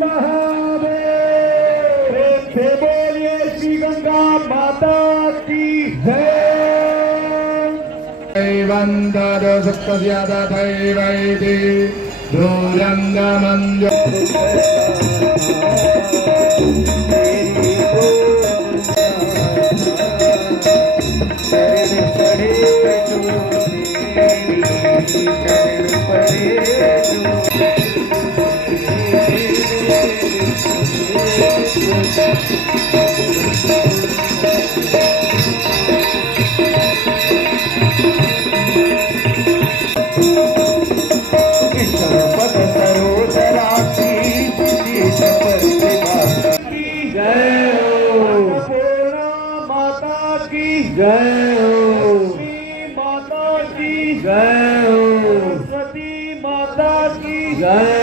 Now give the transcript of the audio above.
महादेव से बोलिए श्री गंगा माता की जय। वंदर सप्तस्यादा दैवैति दूरंगमंजो जय हो माता की जय हो सरस्वती माता की जय।